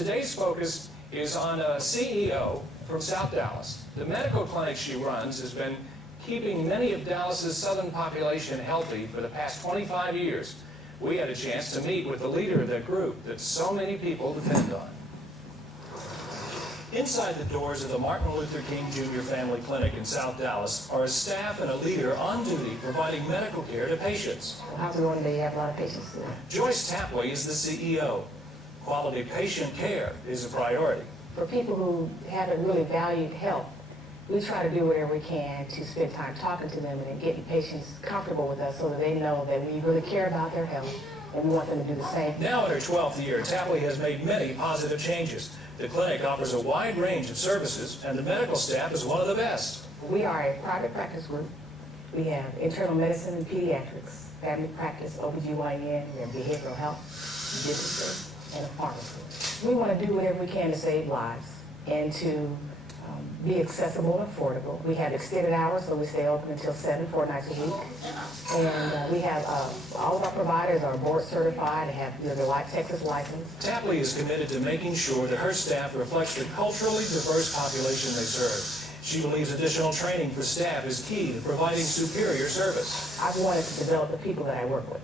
Today's focus is on a CEO from South Dallas. The medical clinic she runs has been keeping many of Dallas's southern population healthy for the past 25 years. We had a chance to meet with the leader of that group that so many people depend on. Inside the doors of the Martin Luther King Jr. Family Clinic in South Dallas are a staff and a leader on duty providing medical care to patients. How's it going today? You have a lot of patients today. Joyce Tapley is the CEO. Quality patient care is a priority. For people who haven't really valued health, we try to do whatever we can to spend time talking to them and getting patients comfortable with us so that they know that we really care about their health and we want them to do the same. Now in her 12th year, Tapley has made many positive changes. The clinic offers a wide range of services, and the medical staff is one of the best. We are a private practice group. We have internal medicine and pediatrics, family practice, OBGYN, we have behavioral health, dentistry, and a pharmacy. We want to do whatever we can to save lives and to be accessible and affordable. We have extended hours, so we stay open until 7, 4 nights a week. And we have all of our providers are board certified and have their Texas license. Tapley is committed to making sure that her staff reflects the culturally diverse population they serve. She believes additional training for staff is key to providing superior service. I've wanted to develop the people that I work with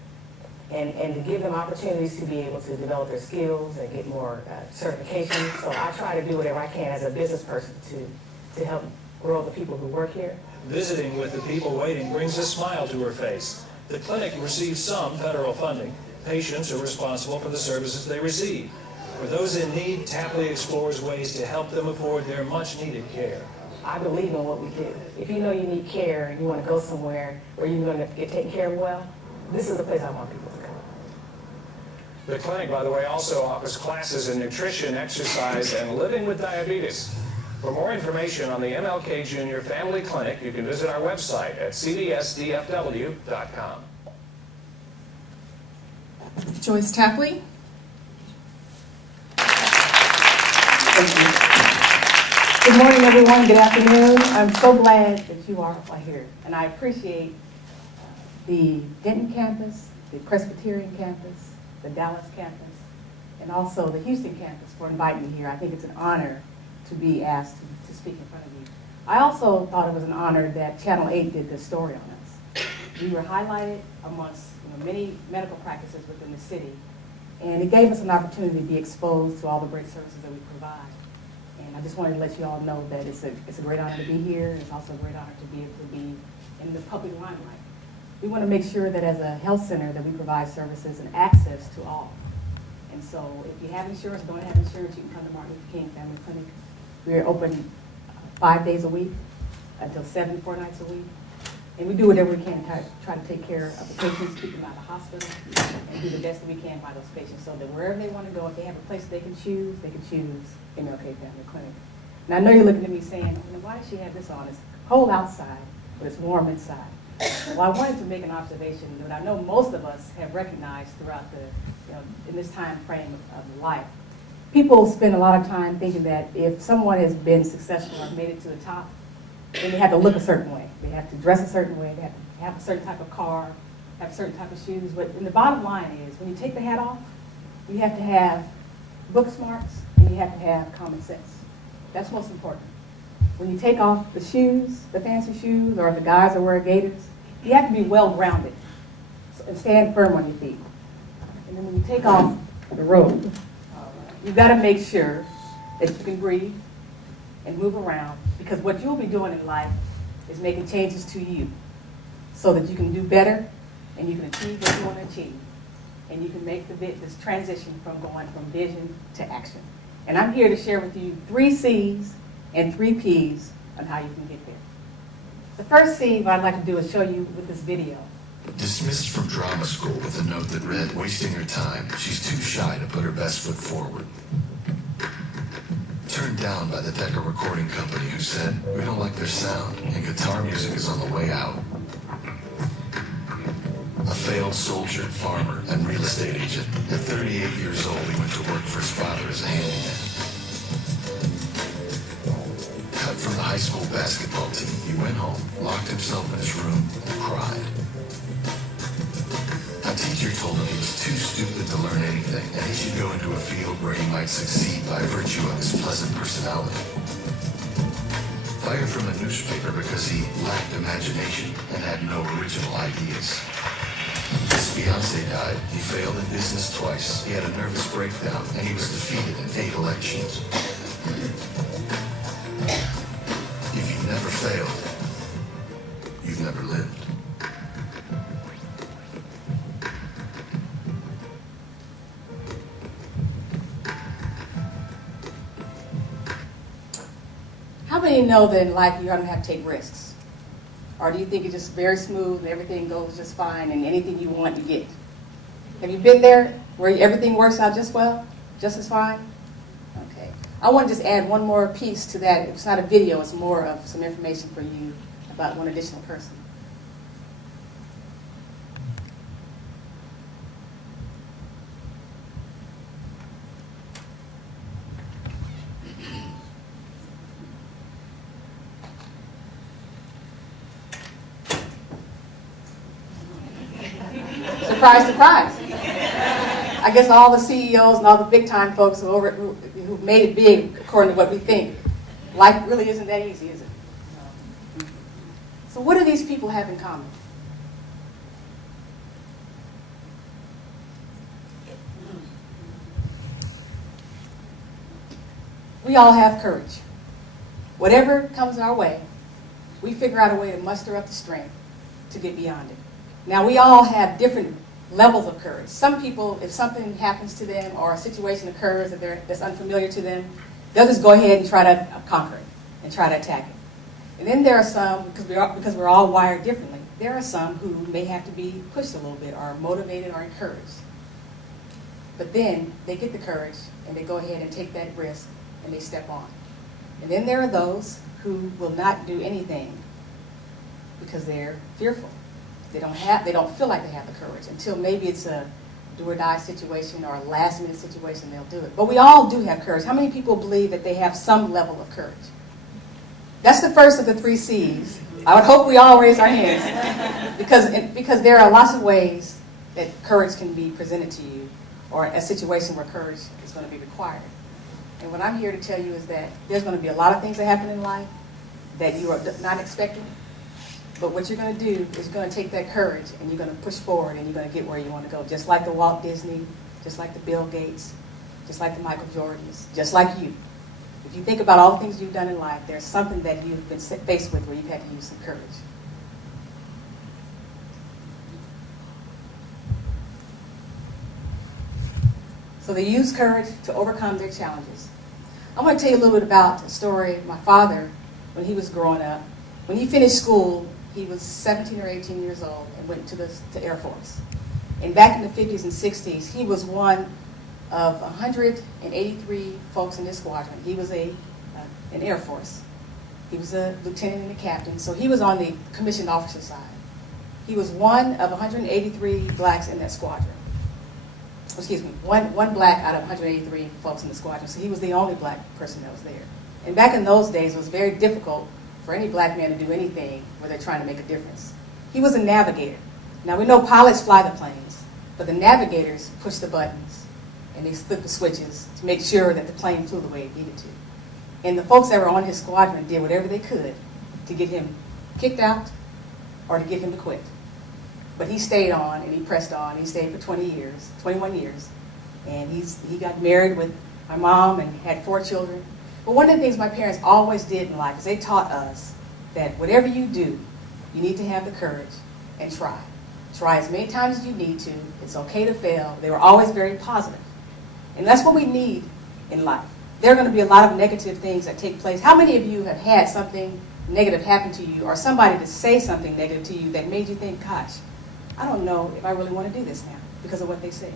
and to give them opportunities to be able to develop their skills and get more certifications. So I try to do whatever I can as a business person to help grow the people who work here. Visiting with the people waiting brings a smile to her face. The clinic receives some federal funding. Patients are responsible for the services they receive. For those in need, Tapley explores ways to help them afford their much-needed care. I believe in what we do. If you know you need care and you want to go somewhere where you're going to get taken care of well, this is the place I want people to come. The clinic, by the way, also offers classes in nutrition, exercise, and living with diabetes. For more information on the MLK Jr. Family Clinic, you can visit our website at cdsdfw.com. Joyce Tapley. Thank you. Good morning, everyone. Good afternoon. I'm so glad that you are here, and I appreciate the Denton campus, the Presbyterian campus, the Dallas campus, and also the Houston campus for inviting me here. I think it's an honor to be asked to speak in front of you. I also thought it was an honor that Channel 8 did this story on us. We were highlighted amongst many medical practices within the city, and it gave us an opportunity to be exposed to all the great services that we provide. And I just wanted to let you all know that it's a great honor to be here, and it's also a great honor to be able to be in the public limelight. We want to make sure that as a health center that we provide services and access to all. And so if you have insurance, don't have insurance, you can come to Martin Luther King Family Clinic. We're open 5 days a week until 7, 4 nights a week. And we do whatever we can to try to take care of the patients, keep them out of the hospital, and do the best that we can by those patients so that wherever they want to go, if they have a place they can choose MLK Family Clinic. Now I know you're looking at me saying, why does she have this on? It's cold outside, but it's warm inside. Well, I wanted to make an observation that I know most of us have recognized throughout in this time frame of life. People spend a lot of time thinking that if someone has been successful or made it to the top, then they have to look a certain way. They have to dress a certain way. They have to have a certain type of car, have a certain type of shoes. But the bottom line is, when you take the hat off, you have to have book smarts and you have to have common sense. That's most important. When you take off the shoes, the fancy shoes, or the guys that wear gaiters, you have to be well-grounded and stand firm on your feet. And then when you take off the robe, you've got to make sure that you can breathe and move around, because what you'll be doing in life is making changes to you so that you can do better and you can achieve what you want to achieve. And you can make this transition from going from vision to action. And I'm here to share with you 3 C's and 3 P's on how you can get there. The first C, what I'd like to do is show you with this video. Dismissed from drama school with a note that read, wasting her time, she's too shy to put her best foot forward. Turned down by the Decca recording company who said, we don't like their sound and guitar music is on the way out. A failed soldier, farmer, and real estate agent. At 38 years old, he went to work for his father as a handyman. Cut from the high school basketball team, he went home, locked himself in his room, and cried. At teacher told him he was too stupid to learn anything, and he should go into a field where he might succeed by virtue of his pleasant personality. Fired from a newspaper because he lacked imagination and had no original ideas. His fiancée died, he failed in business twice, he had a nervous breakdown, and he was defeated in 8 elections. If you've never failed, you've never lived. How many know that in life you're going to have to take risks? Or do you think it's just very smooth and everything goes just fine and anything you want to get? Have you been there where everything works out just well, just as fine? Okay. I want to just add one more piece to that. It's not a video, it's more of some information for you about one additional person. Surprise, surprise. I guess all the CEOs and all the big time folks who made it big, according to what we think, life really isn't that easy, is it? So what do these people have in common? We all have courage. Whatever comes our way, we figure out a way to muster up the strength to get beyond it. Now, we all have different levels of courage. Some people, if something happens to them or a situation occurs that's unfamiliar to them, they'll just go ahead and try to conquer it and try to attack it. And then there are some, because we're all wired differently, there are some who may have to be pushed a little bit or motivated or encouraged. But then they get the courage and they go ahead and take that risk and they step on. And then there are those who will not do anything because they're fearful. They don't feel like they have the courage until maybe it's a do or die situation or a last minute situation, they'll do it. But we all do have courage. How many people believe that they have some level of courage? That's the first of the 3 C's. I would hope we all raise our hands because there are lots of ways that courage can be presented to you or a situation where courage is going to be required. And what I'm here to tell you is that there's going to be a lot of things that happen in life that you are not expecting. But what you're going to do is you're going to take that courage and you're going to push forward and you're going to get where you want to go. Just like the Walt Disney, just like the Bill Gates, just like the Michael Jordans, just like you. If you think about all the things you've done in life, there's something that you've been faced with where you've had to use some courage. So they use courage to overcome their challenges. I want to tell you a little bit about a story of my father when he was growing up. When he finished school, he was 17 or 18 years old and went to the Air Force. And back in the 50s and 60s, he was one of 183 folks in this squadron. He was an Air Force. He was a lieutenant and a captain, so he was on the commissioned officer side. He was one of 183 blacks in that squadron. Excuse me, one black out of 183 folks in the squadron, so he was the only black person that was there. And back in those days, it was very difficult for any black man to do anything where they're trying to make a difference. He was a navigator. Now we know pilots fly the planes, but the navigators push the buttons and they flip the switches to make sure that the plane flew the way it needed to. And the folks that were on his squadron did whatever they could to get him kicked out or to get him to quit. But he stayed on and he pressed on. He stayed for 21 years. And he got married with my mom and had 4 children. But one of the things my parents always did in life is they taught us that whatever you do, you need to have the courage and try. Try as many times as you need to. It's okay to fail. They were always very positive. And that's what we need in life. There are going to be a lot of negative things that take place. How many of you have had something negative happen to you or somebody to say something negative to you that made you think, gosh, I don't know if I really want to do this now because of what they said?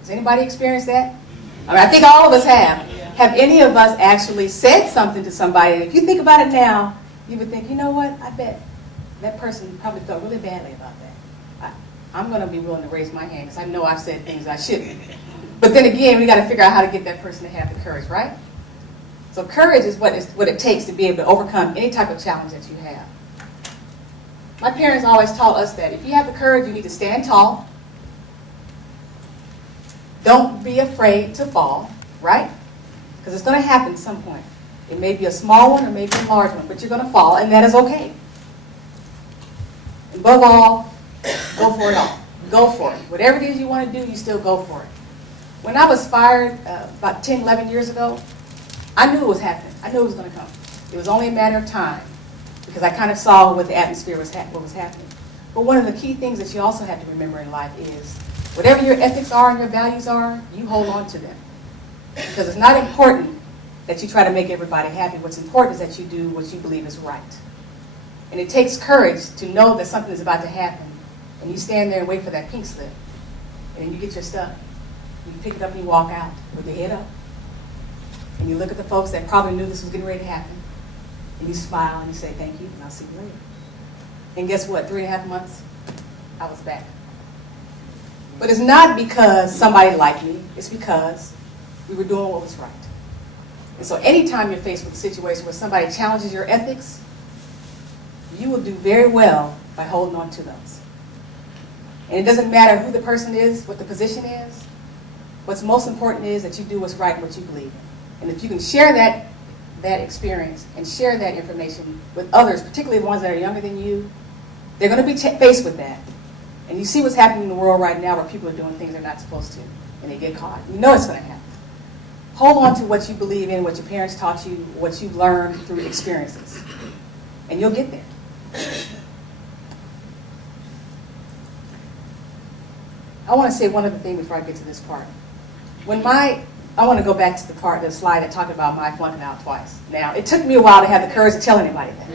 Has anybody experienced that? I mean, I think all of us have. Have any of us actually said something to somebody? And if you think about it now, you would think, you know what, I bet that person probably felt really badly about that. I'm going to be willing to raise my hand because I know I've said things I shouldn't. But then again, we got to figure out how to get that person to have the courage, right? So courage is what it takes to be able to overcome any type of challenge that you have. My parents always taught us that if you have the courage, you need to stand tall, Don't be afraid to fall, right? Because it's going to happen at some point. It may be a small one or maybe a large one, but you're going to fall, and that is okay. Above all, go for it all. Go for it. Whatever it is you want to do, you still go for it. When I was fired about 10, 11 years ago, I knew it was happening. I knew it was going to come. It was only a matter of time because I kind of saw what the atmosphere was, what was happening. But one of the key things that you also have to remember in life is whatever your ethics are and your values are, you hold on to them. Because it's not important that you try to make everybody happy. What's important is that you do what you believe is right. And it takes courage to know that something is about to happen. And you stand there and wait for that pink slip. And then you get your stuff. You pick it up and you walk out with your head up. And you look at the folks that probably knew this was getting ready to happen. And you smile and you say, thank you, and I'll see you later. And guess what? 3.5 months, I was back. But it's not because somebody liked me. It's because we were doing what was right. And so anytime you're faced with a situation where somebody challenges your ethics, you will do very well by holding on to those. And it doesn't matter who the person is, what the position is. What's most important is that you do what's right and what you believe in. And if you can share that experience and share that information with others, particularly the ones that are younger than you, they're going to be faced with that. And you see what's happening in the world right now where people are doing things they're not supposed to, and they get caught. You know it's going to happen. Hold on to what you believe in, what your parents taught you, what you've learned through experiences, and you'll get there. I want to say one other thing before I get to this part. I want to go back to the slide that talked about my flunking out twice. Now, it took me a while to have the courage to tell anybody that.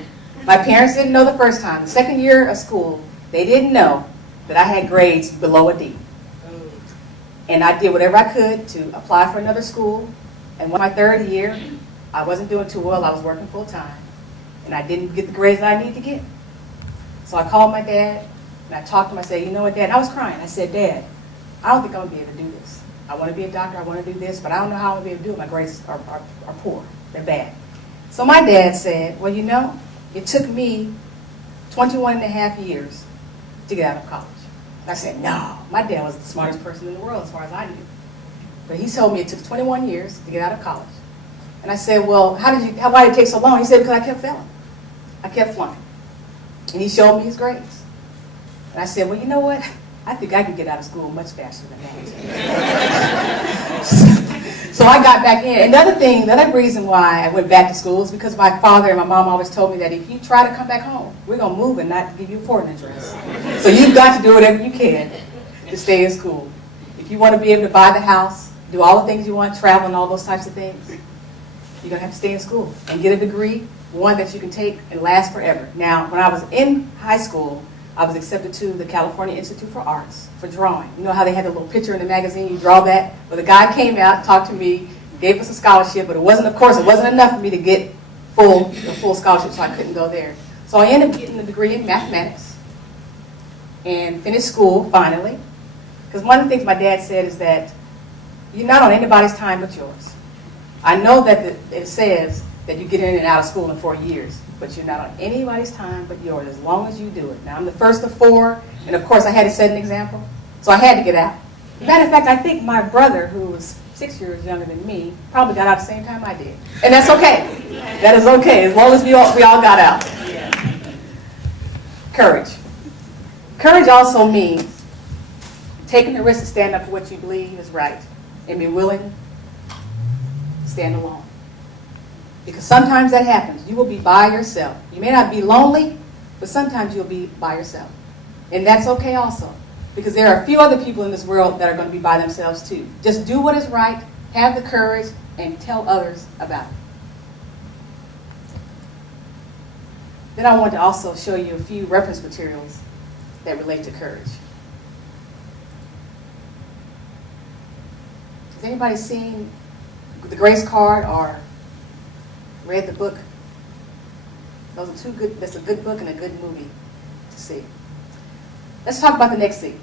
My parents didn't know the first time. The second year of school, they didn't know that I had grades below a D. And I did whatever I could to apply for another school. And my third year, I wasn't doing too well. I was working full time. And I didn't get the grades that I needed to get. So I called my dad, and I talked to him. I said, you know what, Dad? I was crying. I said, Dad, I don't think I'm going to be able to do this. I want to be a doctor. I want to do this, but I don't know how I'm going to be able to do it. My grades are poor. They're bad. So my dad said, well, you know, it took me 21 and a half years to get out of college. And I said, no. My dad was the smartest person in the world as far as I knew. But he told me it took 21 years to get out of college. And I said, well, why did it take so long? He said, because I kept failing. I kept flunking. And he showed me his grades. And I said, well, you know what? I think I can get out of school much faster than that. So I got back in. Another reason why I went back to school is because my father and my mom always told me that if you try to come back home, we're going to move and not give you a foreign address. So you've got to do whatever you can to stay in school. If you want to be able to buy the house, do all the things you want, travel and all those types of things, you're going to have to stay in school and get a degree, one that you can take and last forever. Now, when I was in high school, I was accepted to the California Institute for Arts for drawing. You know how they had the little picture in the magazine, you draw that? Well, the guy came out, talked to me, gave us a scholarship, but it wasn't enough for me to get the full scholarship, so I couldn't go there. So I ended up getting a degree in mathematics and finished school finally. Because one of the things my dad said is that you're not on anybody's time but yours. I know that it says that you get in and out of school in 4 years, but you're not on anybody's time but yours as long as you do it. Now, I'm the first of 4, and of course I had to set an example, so I had to get out. Matter of fact, I think my brother, who was 6 years younger than me, probably got out at the same time I did. And that's okay. That is okay, as long as we all got out. Courage. Courage also means taking the risk to stand up for what you believe is right and be willing to stand alone. Because sometimes that happens. You will be by yourself. You may not be lonely, but sometimes you'll be by yourself. And that's okay also. Because there are a few other people in this world that are going to be by themselves too. Just do what is right, have the courage, and tell others about it. Then I want to also show you a few reference materials that relate to courage. Has anybody seen the Grace Card or read the book? Those are two good. That's a good book and a good movie to see. Let's talk about the next scene.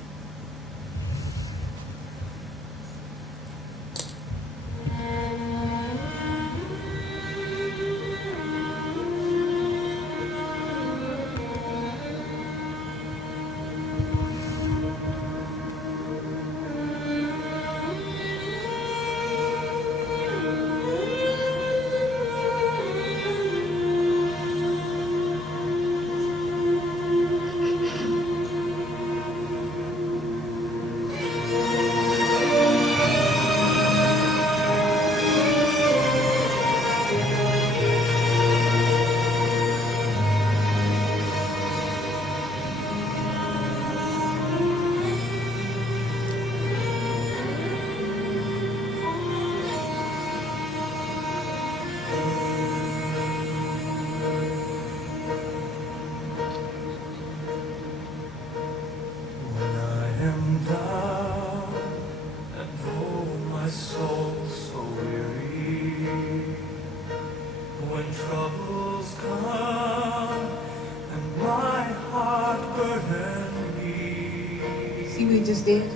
what he just did? He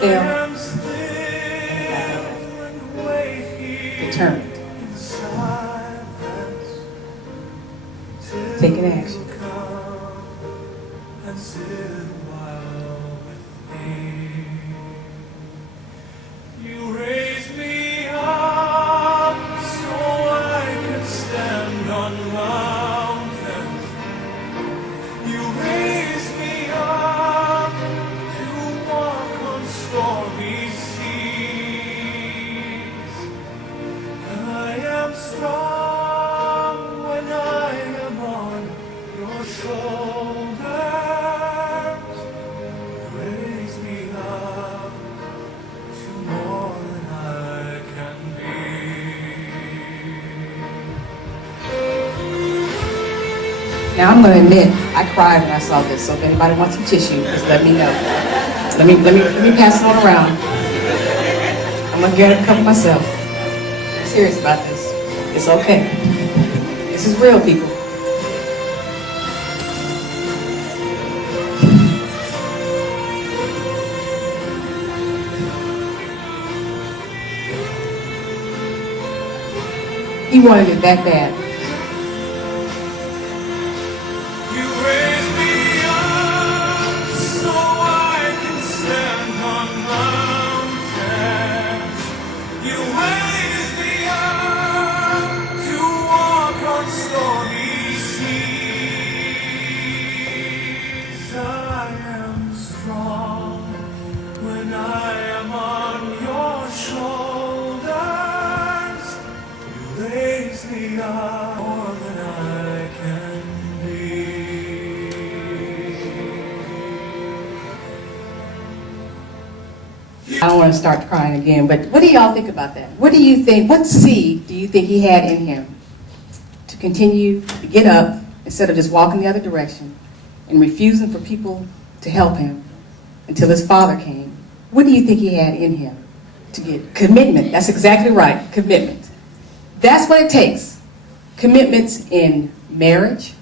fell. Determined. Taking action. You raised me up so I could stand on mountains. You raised me up to walk on stormy seas. I am strong when I am on your shoulders. You raise me up to more than I can be. Now I'm going to admit, I cried when I saw this, so if anybody wants some tissue, just let me know. Let me pass it on around. I'm going to get a cup myself. I'm serious about this. It's okay. This is real, people. He wanted it that bad. You raised me up so I can stand on mountains. You raised me up to walk on stormy seas. I am strong when I am on your shoulders. You raise me up more than I can be. I don't want to start crying again, but what do y'all think about that? What do you think, what seed do you think he had in him to continue to get up instead of just walking the other direction and refusing for people to help him until his father came? What do you think he had in him to get commitment? That's exactly right, commitment. That's what it takes. Commitments in marriage,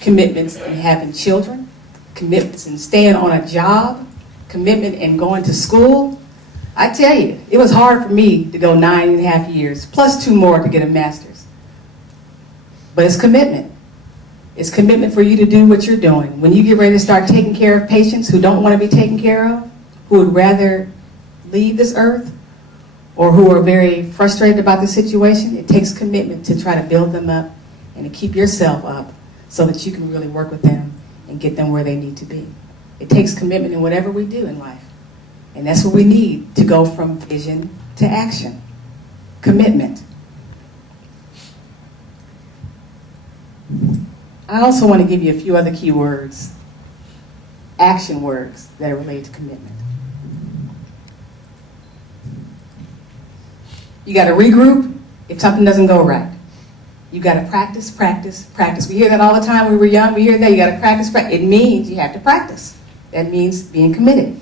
commitments in having children, commitments in staying on a job, commitment in going to school. I tell you, it was hard for me to go 9.5 years, plus 2 more to get a master's. But it's commitment. It's commitment for you to do what you're doing. When you get ready to start taking care of patients who don't want to be taken care of, who would rather leave this earth, or who are very frustrated about the situation, it takes commitment to try to build them up and to keep yourself up so that you can really work with them and get them where they need to be. It takes commitment in whatever we do in life. And that's what we need to go from vision to action. Commitment. I also want to give you a few other key words, action words that are related to commitment. You got to regroup if something doesn't go right. You got to practice, practice, practice. We hear that all the time when we were young. We hear that you got to practice, practice. It means you have to practice. That means being committed.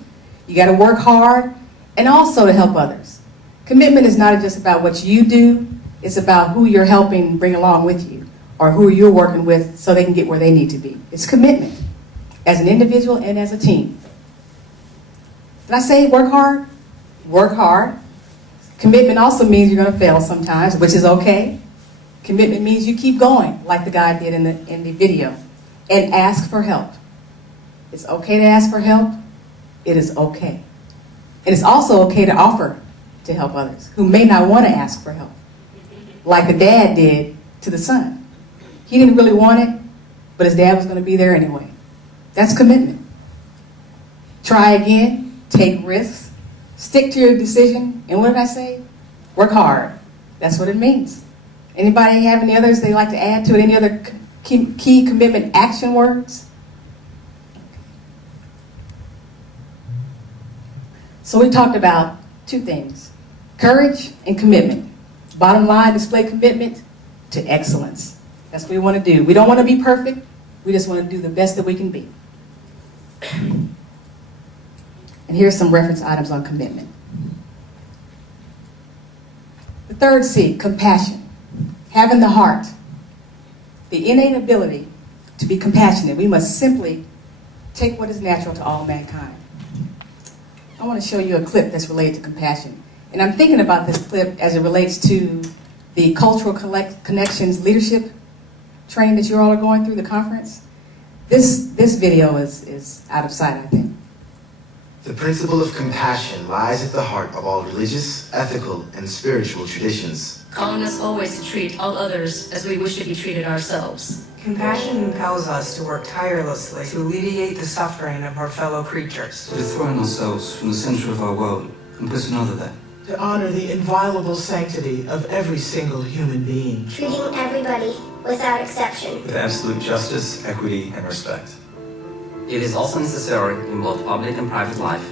You got to work hard and also to help others. Commitment is not just about what you do. It's about who you're helping bring along with you or who you're working with so they can get where they need to be. It's commitment as an individual and as a team. Did I say work hard? Work hard. Commitment also means you're going to fail sometimes, which is okay. Commitment means you keep going, like the guy did in the video, and ask for help. It's okay to ask for help. It is okay. And it's also okay to offer to help others who may not want to ask for help, like the dad did to the son. He didn't really want it, but his dad was going to be there anyway. That's commitment. Try again, take risks, stick to your decision, and what did I say? Work hard. That's what it means. Anybody have any others they'd like to add to it? Any other key commitment action words? So we talked about 2 things, courage and commitment. Bottom line, display commitment to excellence. That's what we want to do. We don't want to be perfect. We just want to do the best that we can be. And here's some reference items on commitment. The 3rd C, compassion. Having the heart, the innate ability to be compassionate. We must simply take what is natural to all mankind. I want to show you a clip that's related to compassion. And I'm thinking about this clip as it relates to the Cultural Connections Leadership training that you all are going through, the conference. This video is out of sight, I think. The principle of compassion lies at the heart of all religious, ethical, and spiritual traditions. Calling us always to treat all others as we wish to be treated ourselves. Compassion impels us to work tirelessly to alleviate the suffering of our fellow creatures. To dethrone ourselves from the center of our world and put another there. To honor the inviolable sanctity of every single human being. Treating everybody without exception. With absolute justice, equity, and respect. It is also necessary in both public and private life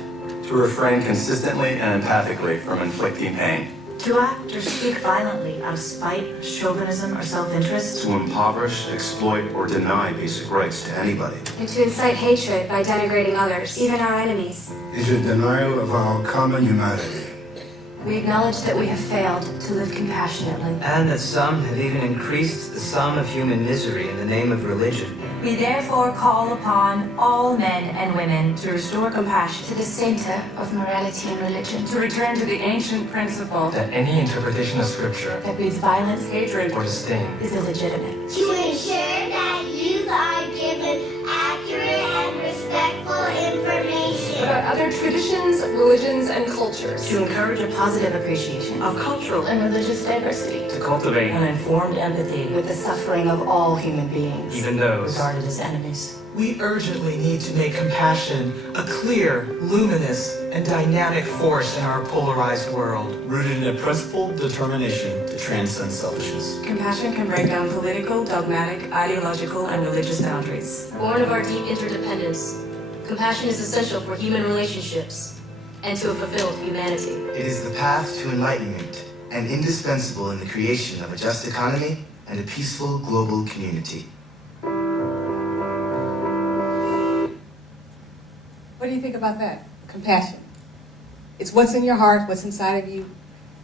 to refrain consistently and empathically from inflicting pain. To act or speak violently out of spite, chauvinism, or self-interest. To impoverish, exploit, or deny basic rights to anybody. And to incite hatred by denigrating others, even our enemies. Is a denial of our common humanity. We acknowledge that we have failed to live compassionately. And that some have even increased the sum of human misery in the name of religion. We therefore call upon all men and women to restore compassion to the center of morality and religion. To return to the ancient principle that any interpretation of Scripture that breeds violence, hatred, or disdain is illegitimate. To ensure that youth are given accurate and respectful information about other traditions, religions, and cultures. To encourage a positive appreciation of cultural and religious diversity. to cultivate An informed empathy with the suffering of all human beings, even those regarded as enemies. We urgently need to make compassion a clear, luminous, and dynamic force in our polarized world. Rooted in a principled determination to transcend selfishness. Compassion can break down political, dogmatic, ideological, and religious boundaries. Born of our deep interdependence, compassion is essential for human relationships and to a fulfilled humanity. It is the path to enlightenment and indispensable in the creation of a just economy and a peaceful global community. What do you think about that? Compassion. It's what's in your heart, what's inside of you.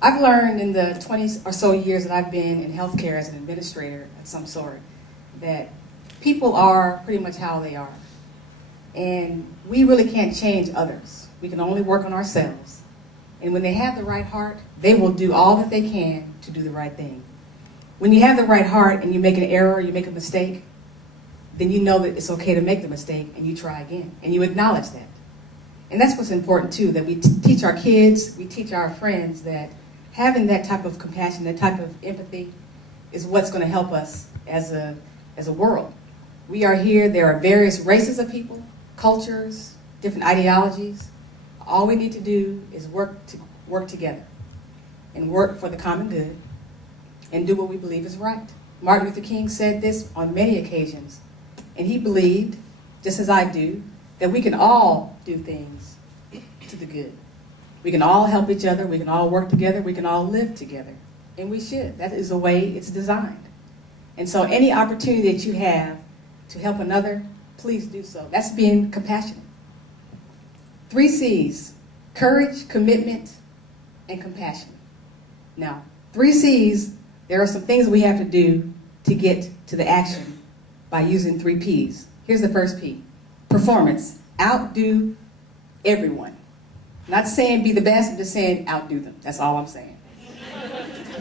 I've learned in the 20 or so years that I've been in healthcare as an administrator of some sort that people are pretty much how they are. And we really can't change others. We can only work on ourselves. And when they have the right heart, they will do all that they can to do the right thing. When you have the right heart and you make an error, you make a mistake, then you know that it's okay to make the mistake and you try again. And you acknowledge that. And that's what's important too, that we teach our kids, we teach our friends that having that type of compassion, that type of empathy is what's going to help us as a world. We are here, there are various races of people, cultures, different ideologies. All we need to do is work together and work for the common good and do what we believe is right. Martin Luther King said this on many occasions, and he believed, just as I do, that we can all do things to the good. We can all help each other, we can all work together, we can all live together. And we should. That is the way it's designed. And so any opportunity that you have to help another, please do so. That's being compassionate. 3 C's: courage, commitment, and compassion. Now, 3 C's, there are some things we have to do to get to the action by using 3 P's. Here's the first P: performance. Outdo everyone. Not saying be the best, I'm just saying outdo them. That's all I'm saying.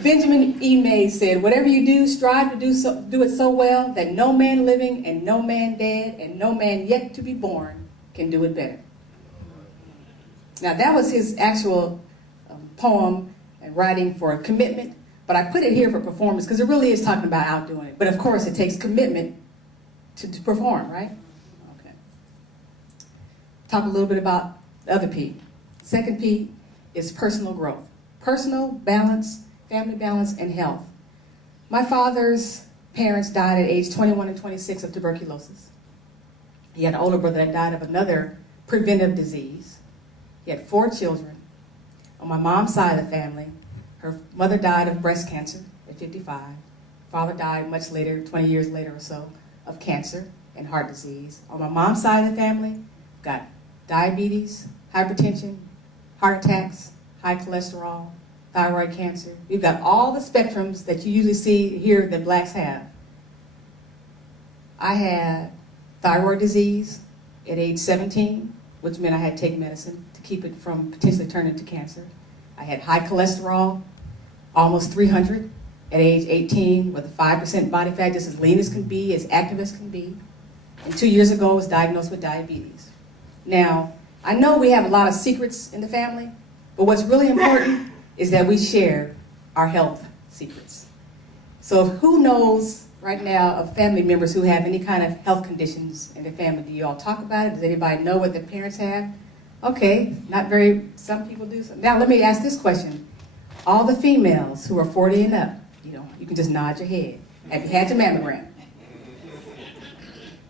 Benjamin E. Mays said, whatever you do, strive to do it so well that no man living and no man dead and no man yet to be born can do it better. Now that was his actual poem and writing for commitment, but I put it here for performance because it really is talking about outdoing it. But of course it takes commitment to perform, right? Okay. Talk a little bit about the other P. Second P is personal growth. Personal balance, family balance, and health. My father's parents died at age 21 and 26 of tuberculosis. He had an older brother that died of another preventive disease. He had 4 children. On my mom's side of the family, her mother died of breast cancer at 55. Father died much later, 20 years later or so, of cancer and heart disease. On my mom's side of the family, got diabetes, hypertension, heart attacks, high cholesterol, thyroid cancer. We've got all the spectrums that you usually see here that blacks have. I had thyroid disease at age 17, which meant I had to take medicine to keep it from potentially turning into cancer. I had high cholesterol, almost 300 at age 18, with a 5% body fat, just as lean as can be, as active as can be. And 2 years ago, I was diagnosed with diabetes. Now, I know we have a lot of secrets in the family, but what's really important is that we share our health secrets. So who knows right now of family members who have any kind of health conditions in their family? Do you all talk about it? Does anybody know what their parents have? Okay, not very, some people do. Now let me ask this question. All the females who are 40 and up, you can just nod your head. Have you had your mammogram?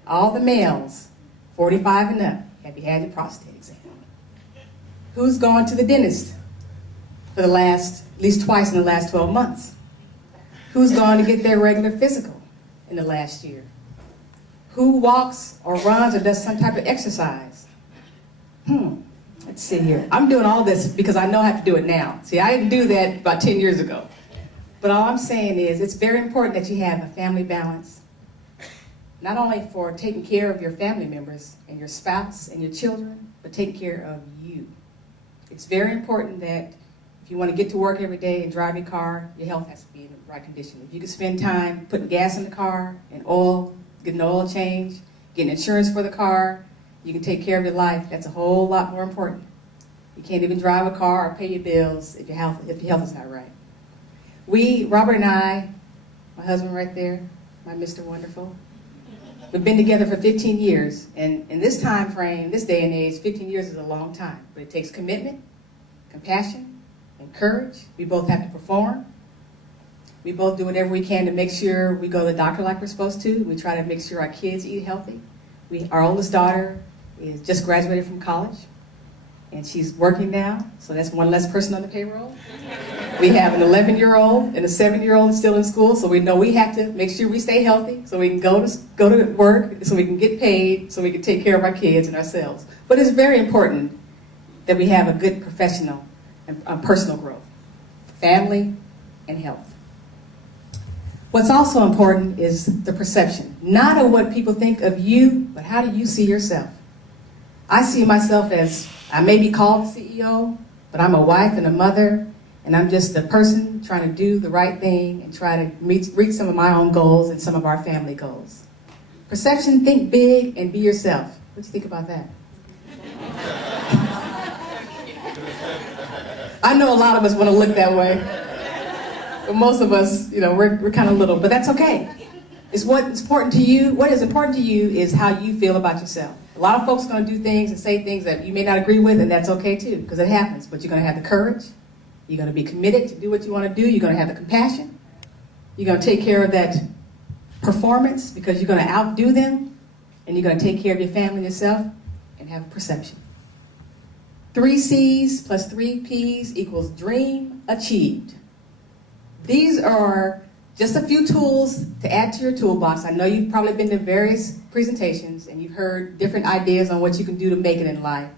All the males, 45 and up, have you had your prostate exam? Who's gone to the dentist for the last, at least twice in the last 12 months? Who's gone to get their regular physical in the last year? Who walks or runs or does some type of exercise? Let's see here. I'm doing all this because I know I have to do it now. See, I didn't do that about 10 years ago. But all I'm saying is it's very important that you have a family balance, not only for taking care of your family members and your spouse and your children, but taking care of you. It's very important that if you want to get to work every day and drive your car, your health has to be in the right condition. If you can spend time putting gas in the car and oil, getting an oil change, getting insurance for the car, you can take care of your life. That's a whole lot more important. You can't even drive a car or pay your bills if your health is not right. Robert and I, my husband right there, my Mr. Wonderful, we've been together for 15 years. And in this time frame, this day and age, 15 years is a long time. But it takes commitment, compassion, and courage. We both have to perform. We both do whatever we can to make sure we go to the doctor like we're supposed to. We try to make sure our kids eat healthy. Our oldest daughter is just graduated from college, and she's working now, so that's one less person on the payroll. We have an 11-year-old and a 7-year-old still in school, so we know we have to make sure we stay healthy so we can go to work, so we can get paid, so we can take care of our kids and ourselves. But it's very important that we have a good professional and personal growth, family, and health. What's also important is the perception, not of what people think of you, but how do you see yourself? I see myself as, I may be called a CEO, but I'm a wife and a mother, and I'm just a person trying to do the right thing and try to reach some of my own goals and some of our family goals. Perception, think big and be yourself. What do you think about that? I know a lot of us want to look that way, but most of us, we're kind of little, but that's okay. It's what's important to you. What is important to you is how you feel about yourself. A lot of folks are going to do things and say things that you may not agree with, and that's okay too, because it happens. But you're going to have the courage. You're going to be committed to do what you want to do. You're going to have the compassion. You're going to take care of that performance because you're going to outdo them, and you're going to take care of your family and yourself and have a perception. 3 C's plus 3 P's equals dream achieved. These are just a few tools to add to your toolbox. I know you've probably been to various presentations and you've heard different ideas on what you can do to make it in life.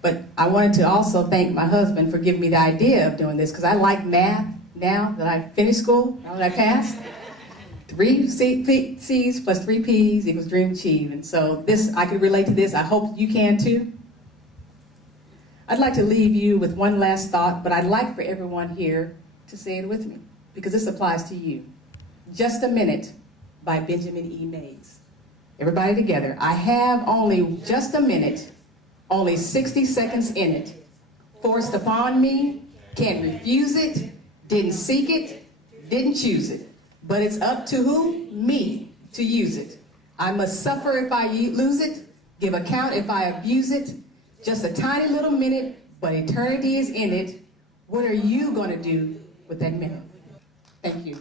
But I wanted to also thank my husband for giving me the idea of doing this because I like math now that I've finished school, now that I passed. 3 C's plus 3 P's equals dream achieved. And so I could relate to this. I hope you can too. I'd like to leave you with one last thought, but I'd like for everyone here to say it with me, because this applies to you. Just a Minute by Benjamin E. Mays. Everybody together. I have only just a minute, only 60 seconds in it. Forced upon me, can't refuse it, didn't seek it, didn't choose it. But it's up to who? Me, to use it. I must suffer if I lose it, give account if I abuse it. Just a tiny little minute, but eternity is in it. What are you going to do with that minute? Thank you.